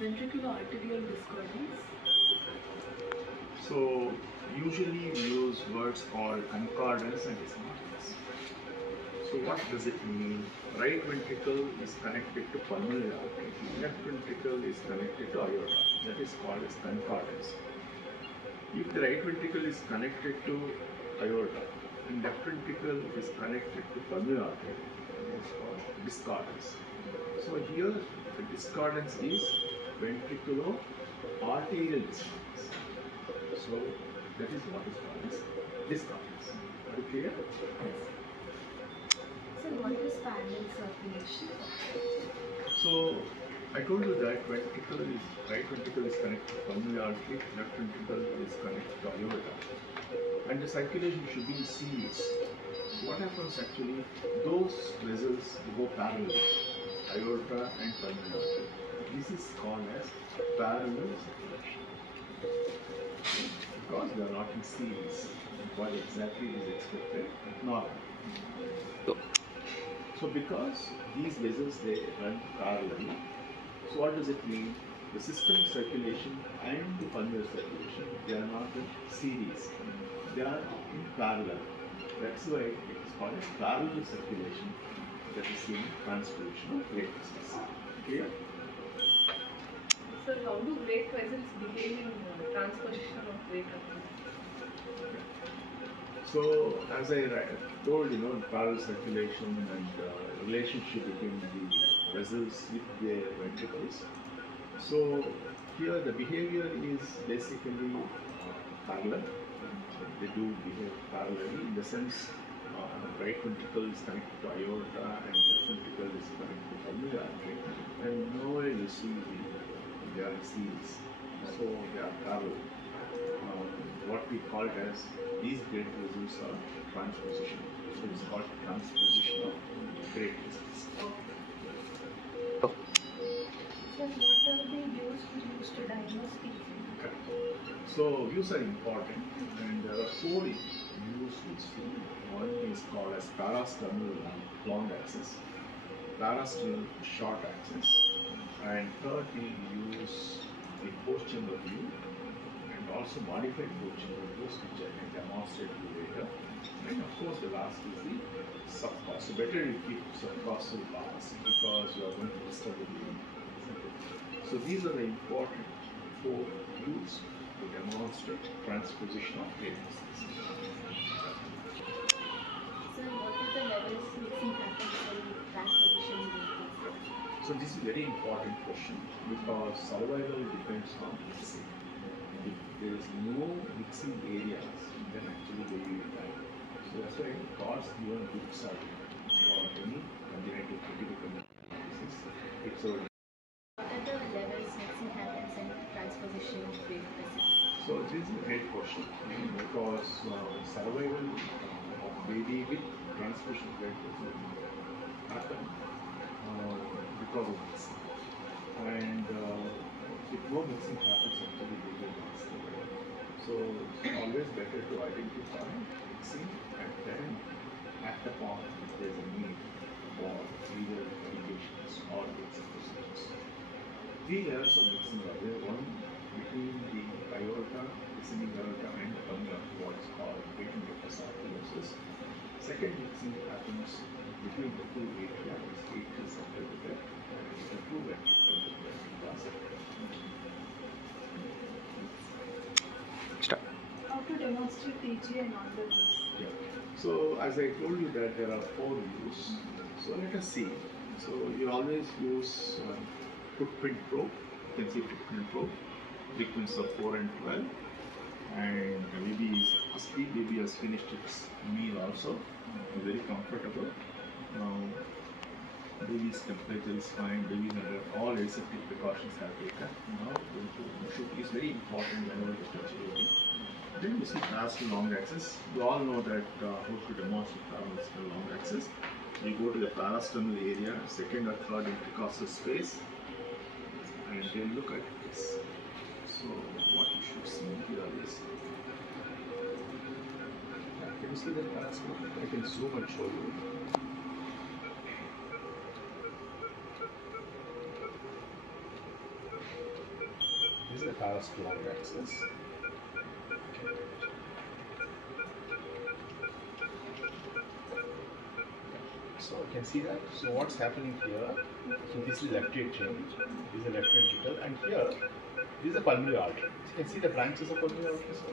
Ventricular arterial discordance. So usually we use words called concordance and discordance. So what does it mean? Right ventricle is connected to pulmonary artery. Left ventricle is connected to aorta. That is called as concordance. If the right ventricle is connected to aorta and left ventricle is connected to pulmonary artery, it is called discordance. So here the discordance is ventriculo-arterial discordance. So that is what is called as discordance. Are you clear? Yes. So what is parallel circulation? So I told you that right ventricle is connected to pulmonary artery, left ventricle is connected to aorta, and the circulation should be in series. So what happens actually? Those vessels go parallel, aorta and pulmonary artery. This is called as parallel circulation because they are not in series. What exactly is expected? Normal. So because these vessels they run parallelly, so what does it mean? The systemic circulation and the pulmonary circulation, they are not in series. They are in parallel. That's why it is called as parallel circulation, that is in transposition of great vessels. Clear? So how do great vessels behave in transposition of great artery? So as I told, parallel circulation and relationship between the vessels with their ventricles. So here the behavior is basically parallel. They do behave parallelly in the sense right ventricle is connected to aorta and left ventricle is connected to pulmonary artery, and nowhere you see they are in series. So they are parallel. What we call it as these great vessels are transposition. So it's called transposition of great vessels. So what are the views we use to diagnose PCD? So views are important, and there are four views which we see. One is called as parasternal long axis, parasternal short axis, and third we use the post-chamber view, and also modified post-chamber views which I can demonstrate to you later. And of course the last is the subcos. So better you keep subcostal last because you are going to disturb the brain. So these are the important four views to demonstrate transposition of great vessels. So what are the levels mixing happens in transposition rate? So this is a very important question because survival depends on mixing. If there is no mixing areas, then actually they will die. So that's why God's given groups are for any congenital critical disease. It's a What are the levels mixing happens in transposition of great vessels? So this is a great question because survival of baby with transfusion rate will happen because of mixing. And if no mixing happens, actually baby will not survive. So it's always better to identify mixing and then act upon if there is a need for either medications or mixing procedures. Three layers of mixing are there. One between the aorta, descending aorta, and the pulmonary artery, what is called patent arteriosus. Second mixing happens between the two atria, this atrial septal defect, and the two ventricles, the ventricular septal. Start. How to demonstrate TGA and other views? Yeah. So as I told you that there are four views. So let us see. So you always use footprint probe. You can see footprint probe, frequency of 4 and 12, and baby is asleep. Baby has finished its meal also. Very comfortable. Now baby's temperature is fine. Baby's under all aseptic precautions have taken. Now is very important whenever you touch baby. Then you see parasternal long axis. You all know that how to demonstrate parasternal long axis. You go to the parasternal area, second or third intercostal space, and then look at this. So what you should see here is, can you see the parasternal? I can zoom and show you. the parasternal long axis. So you can see that. So what's happening here? So this is left atrium, this is the left ventricle, and here this is a pulmonary artery. So you can see the branches of pulmonary artery. So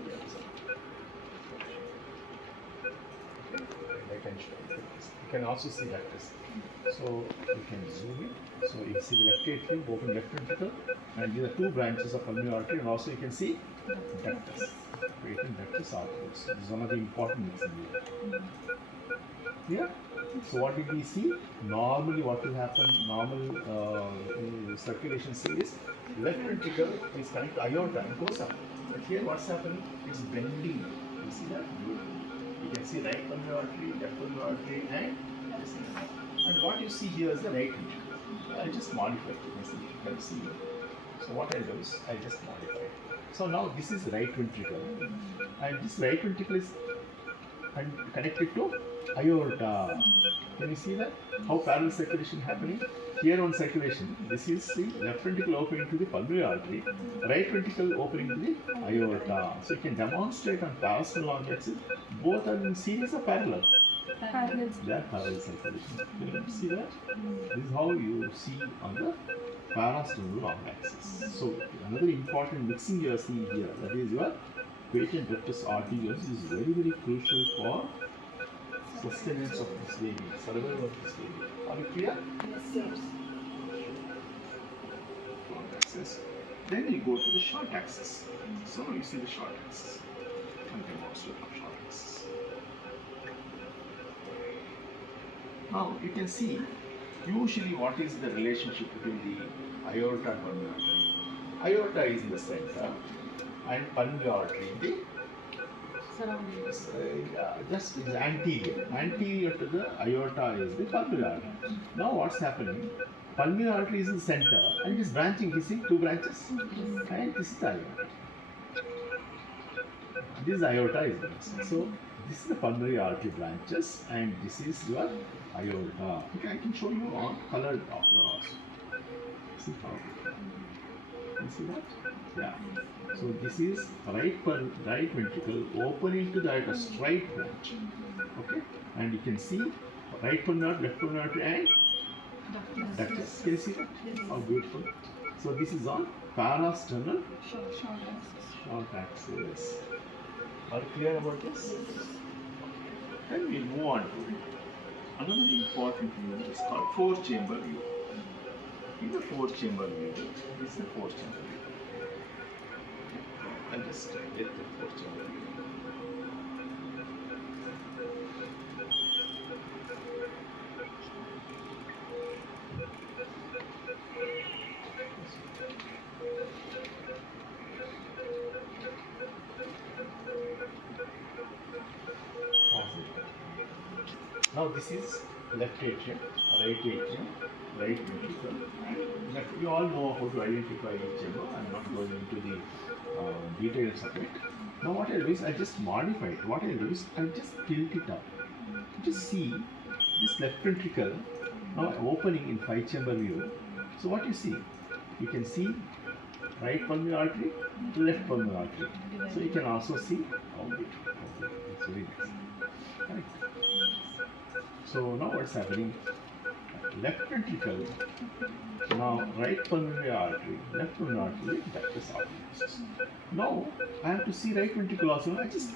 I can show you this. You can also see ductus. So you can zoom in. So you see the left atrium, open left ventricle, and these are two branches of pulmonary artery, and also you can see ductus. Patent ductus arteries. This is one of the important things in here. Yeah. So what did we see? Normally what will happen, normal circulation says left ventricle is connected to aorta and goes up. But here what's happening? It's bending. You see that? You can see right pulmonary artery, left pulmonary artery, and what you see here is the right ventricle. I just modify it. You can see. So what I do is I just modify it. So now this is right ventricle, and this right ventricle is connected to aorta. Can you see that? How parallel circulation happening? Here on circulation, this is the left ventricle opening to the pulmonary artery, right ventricle opening to the aorta. So you can demonstrate on parasternal long axis, both are in series or parallel? Parallel. They are parallel circulation. Can you see that? This is how you see on the parasternal long axis. So another important mixing you are seeing here, that is your patent ductus arteriosus is very, very crucial for sustenance of this baby, survival of this baby. Are you clear? Yes. Long axis. Then you go to the short axis. So you see the short axis. And then also the short axis. Now you can see usually what is the relationship between the aorta and pulmonary artery. Aorta is in the center and pulmonary artery in the Surroundings. just is anterior. Anterior to the aorta is the pulmonary artery. Now what's happening? Pulmonary artery is in the center and it is branching. You see two branches, and this is the aorta. This aorta is there. So this is the pulmonary artery branches, and this is your aorta. Okay, I can show you on colored after also. See how? You see that? Yeah. So this is right ventricle opening to the aorta, straight branch. Okay, and you can see right pulmonary, left pulmonary, and ductus. Can you see that? How beautiful. So this is on parasternal short axis. Are you clear about this? Then we'll move on to another important view is called four-chamber view. In the four-chamber view, this is the four-chamber view. I'll just get the four-chamber view. Now this is left atrium, right ventricle. You all know how to identify each chamber. I'm not going into the details of it. Now what I do is I just modify it. What I do is I just tilt it up. Just see this left ventricle now opening in 5-chamber view. So what you see? You can see right pulmonary artery, left pulmonary artery. So you can also see how beautiful. It's very nice. Correct. So now what's happening? Left ventricle, now right pulmonary artery, left pulmonary artery, ductus arteriosus. Now I have to see right ventricle also. I just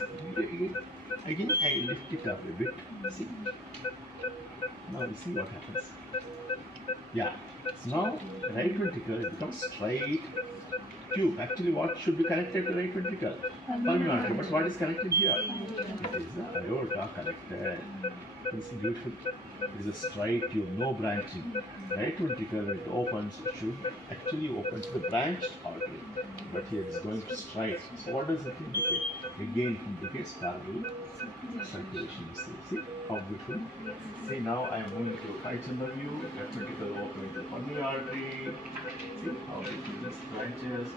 again I lift it up a bit. See. Now you see what happens. Yeah. Now right ventricle becomes straight tube. Actually, what should be connected to right ventricle? Pulmonary artery. But what is connected here? It is the aorta connected. This is beautiful. It is a straight tube, no branching. Right ventricle, when it opens, it should actually open to the branched artery. But here it is going to straight. So what does it indicate? Again, it indicates parallel circulation. See how beautiful. See, now I am moving to 5-chamber view. Left ventricle opening to pulmonary artery. See how beautiful this branches.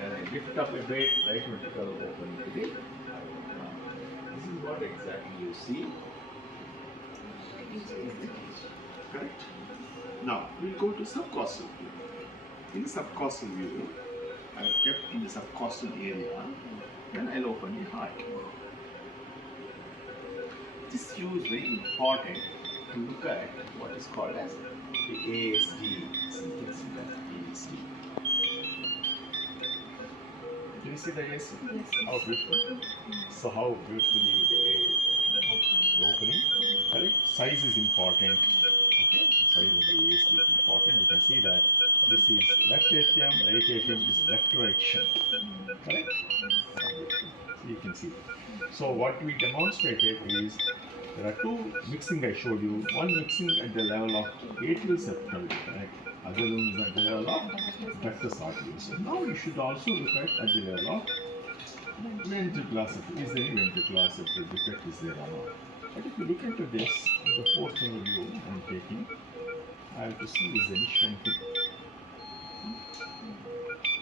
And I lift up a bit. Right ventricle opening to the aorta. This is what exactly you see. Correct. Now we'll go to subcostal view. In subcostal view, are kept in the subcostal area, then I'll open the heart. This view is very important to look at what is called as the ASD. So you can see that ASD. Can you see the ASD? Yes. How beautiful. So how beautifully the opening, correct? Size is important. Okay, size of the ASD is important. You can see that this is left atrium, right atrium, this is left right shunt. Correct? So you can see. So what we demonstrated is there are two mixing I showed you. One mixing at the level of atrial septal, right? Other one is at the level of ductus arteriosus. So now you should also look at the level of ventricular septal. Is there any ventricular septal defect is there or not? But if you look into this, the fourth view I'm taking, I have to see is there any shunting.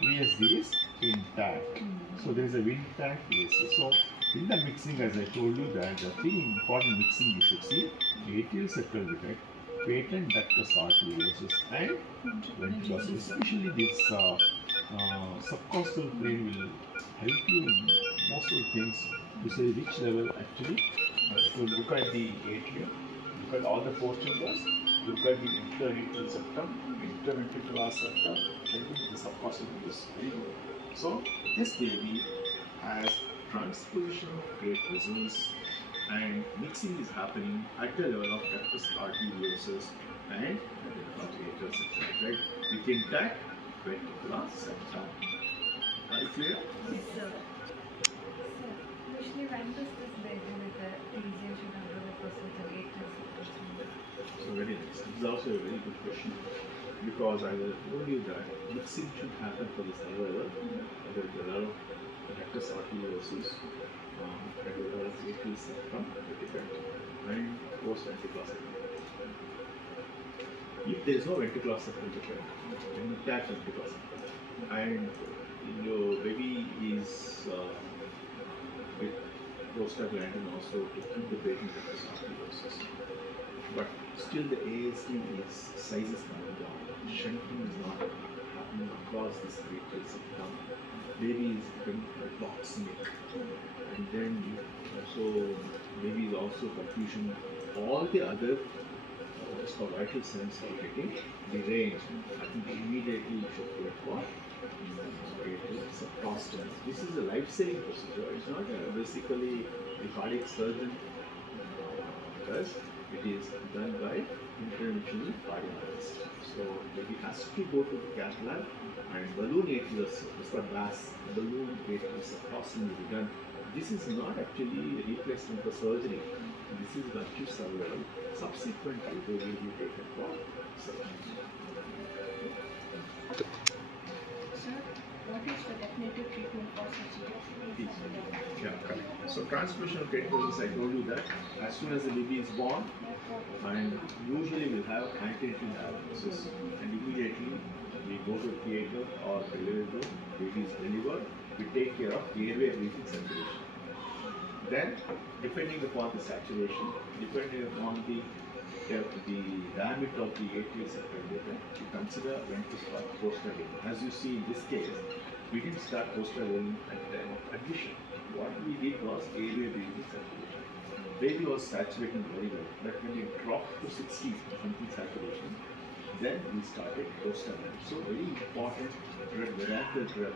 VSD is intact. So there is a intact VSD. So in the mixing, as I told you, that the three important mixing you should see: atrial septal defect, patent ductus arteriosus, and ventricular. Especially this subcostal plane will help you in most of the things to say which level actually. To look at the atrium, look at all the four chambers, look at the interatrial septum, interventricular septum, and the subcostal is very good. So this baby has transposition of great vessels and mixing is happening at the level of ductus arteriosus and at the level of atrial septum, right? With intact ventricular septum. Are you clear? Yes, sir. Sir, usually when does this baby with the TGA should undergo procedure 8 So very nice. This is also a very good question because I will told you that mixing should happen for the survival at the level of ductus arteriosus, at the level of atrial septum, the defect, and post ventricular septum. If there is no ventricular septal defect, intact ventricular septum, and your baby is with prostaglandin also to keep the baby ductus arteriosus. But still the ASD is size is coming down. Shunting is not happening across this atrial septum. Baby is becoming hypoxemic. And then you also baby is also confusion. All the other what's called vital signs are getting deranged. I think immediately you should go for atrial septostomy. This is a life-saving procedure. It's not basically a cardiac surgeon does. It is done by interventional cardiologist. So baby has to go to the cath lab and balloon atrial septum, for BAS, balloon atrial septostomy will be done. This is not actually replacement for surgery. This is the acute survival. Subsequently, they will be taken for surgery. Sir, what is the definitive treatment for such cases? Yeah, correct. So transfusion treatment is I told you that as soon as the baby is born, and usually we'll have antenatal diagnosis, and immediately we go to theater or delivery room, baby is delivered, we take care of airway breathing circulation. Then, depending upon the saturation, depending upon the diameter of the atrial septal defect, we consider when to start prostaglandin. As you see in this case, we didn't start prostaglandin at the time of admission. What we did was airway breathing circulation. Baby was saturating very well, but when it dropped to 60 something saturation, then we started prostaglandin. So very important drug, miracle drug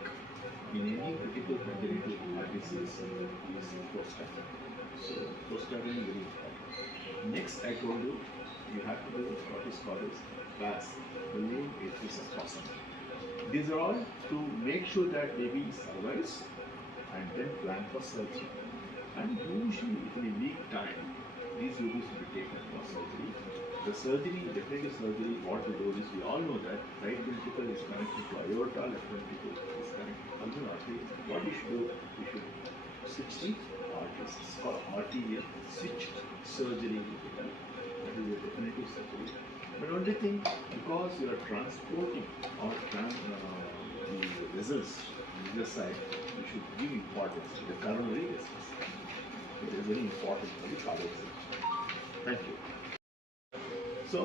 in any critical congenital heart disease is prostaglandin. So prostaglandin is very important. Next, I told you, you have to do what is called as BAS, balloon atrial septostomy. These are all to make sure that baby survives and then plan for surgery. And usually within a week time, these babies will be taken for surgery. The surgery, definitive surgery, what we do is we all know that right ventricle is connected to aorta, left ventricle is connected to pulmonary artery. What we should do, we should switch the arteries. It's called arterial switch surgery. That is a definitive surgery. But only thing, because you are transporting or the vessels on either side, you should give importance to the coronary vessels. It is very important for the cardiac surgery. Thank you. So,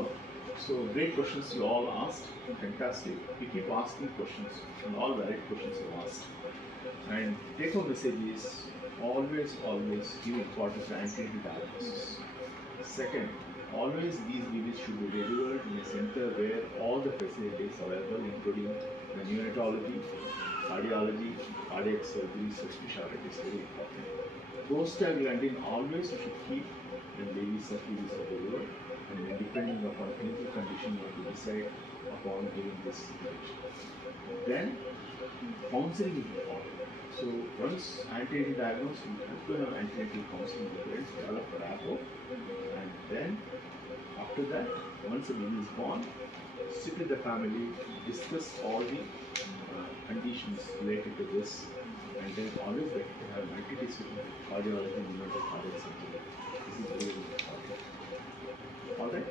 So great questions you all asked, fantastic. We keep asking questions, and all valid questions you asked. And take home message is always give importance to antenatal diagnosis. Second, always these babies should be delivered in a center where all the facilities are available, including the neonatology, cardiology, cardiac surgery, subspecialty is very important. Prostaglandin always you should keep when babies are delivered, and then depending upon clinical condition you have to decide upon giving this injection. Then counseling is important. So once antenatal diagnosed, you have to have antenatal counseling with parents, develop rapport, and then after that, once a baby is born, sit with the family, discuss all the conditions related to this, and then always better to have multidisciplinary cardiology and neurological cardiac surgery. This is really important. All right.